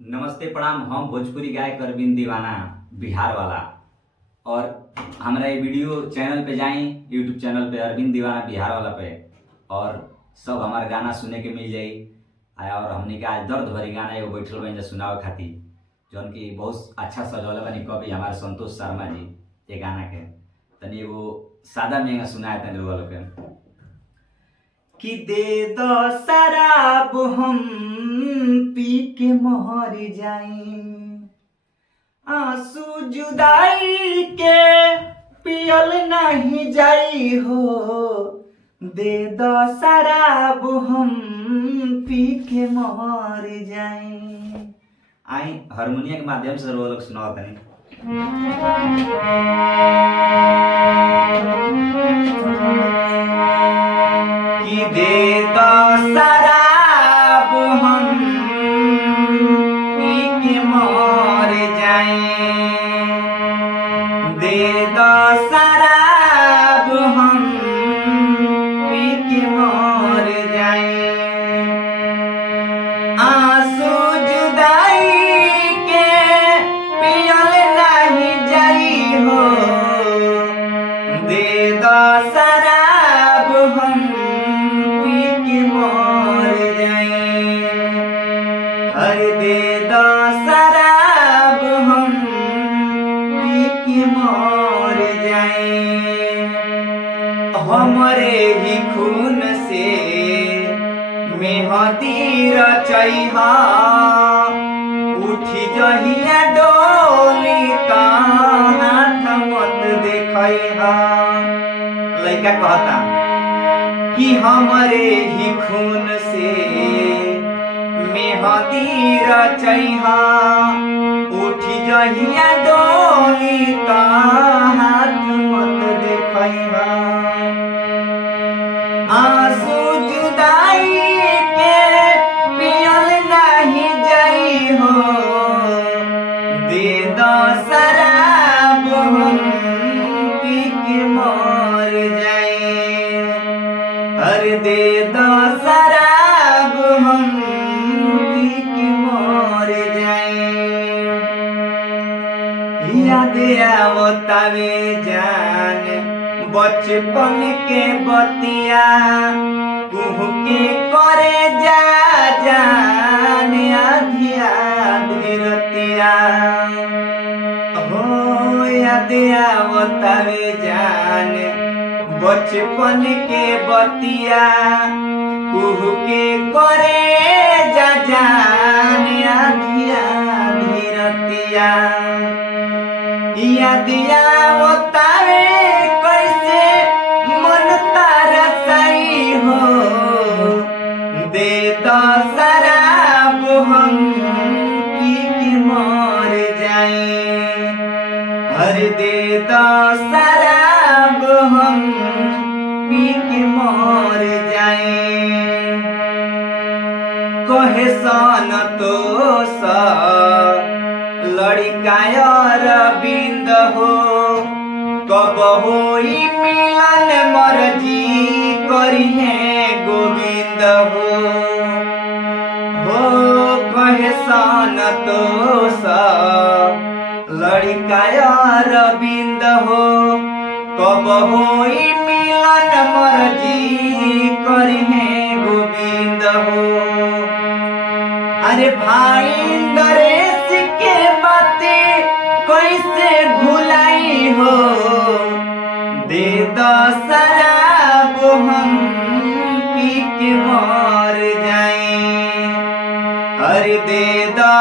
नमस्ते प्रणाम। हम भोजपुरी गायक अरविंद दीवाना बिहार वाला। और हमारा ये वीडियो चैनल पे जाएं, यूट्यूब चैनल पे अरविंद दीवाना बिहार वाला पे, और सब हमारे गाना सुने के मिल जाई। और हमने के आज दर्द भरी गाना एगो बैठल बन सुनावे खातिर, जौन की बहुत अच्छा सजौले बनी कवि हमारे संतोष शर्मा जी। ये गाना के तनी एगो सादा में सुनाए तनी लोग के कि दे दो शराब हम पी के मोहर जाई, आंसू जुदाई के पियल नहीं जाई हो। दे दो शराब हम पी के मोहर जाई। आई हारमोनियम के माध्यम से रो लोग सुनाओ तनी कि दे दो शराब हम पी के मर जाएं, दे दो शराब हम पी के मर जाएं, आंसू जुदाई के पियल नहीं जाई हो। दे दो शराब हम दे दो शराब हम पी के मर जाएं। हमरे ही खून से मेहंदी रचैहा, उठी जहिया डोली का हाथ मत देखैहा। लइका कहता कि हमरे ही खून से मेहंदी रचैहा, उठी जहिया डोली का हाथ मत देखैहा। आंसू जुदाई के पियल नहीं जाई हो। दे दो शराब हम पी के मर जाएं, अरे दे दो शराब हम याद आवतावे जान बचपन के बतिया, कुहू के करे जा जान आधी आधी रतिया हो। याद आवतावे जान बचपन के बतिया, कुहू के करे जा जान आधी आधी रतिया। याद आवतावे कैसे मन तरसई हो। दे दो शराब हम पी के मर जाएं, अरे दे दो शराब हम पी के मर जाएं। कहे संतोष लड़का अरविंद हो, कब होई मिलन मर्जी करिहे गोविंद हो। कहे संतोष लड़का अरविंद हो, कब होई मिलन मर्जी करिहे गोविंद हो। अरे भाई नरेश के बातें कैसे भुलाई हो। दे दो शराब हम पी के मर जाएं, अरे दे दो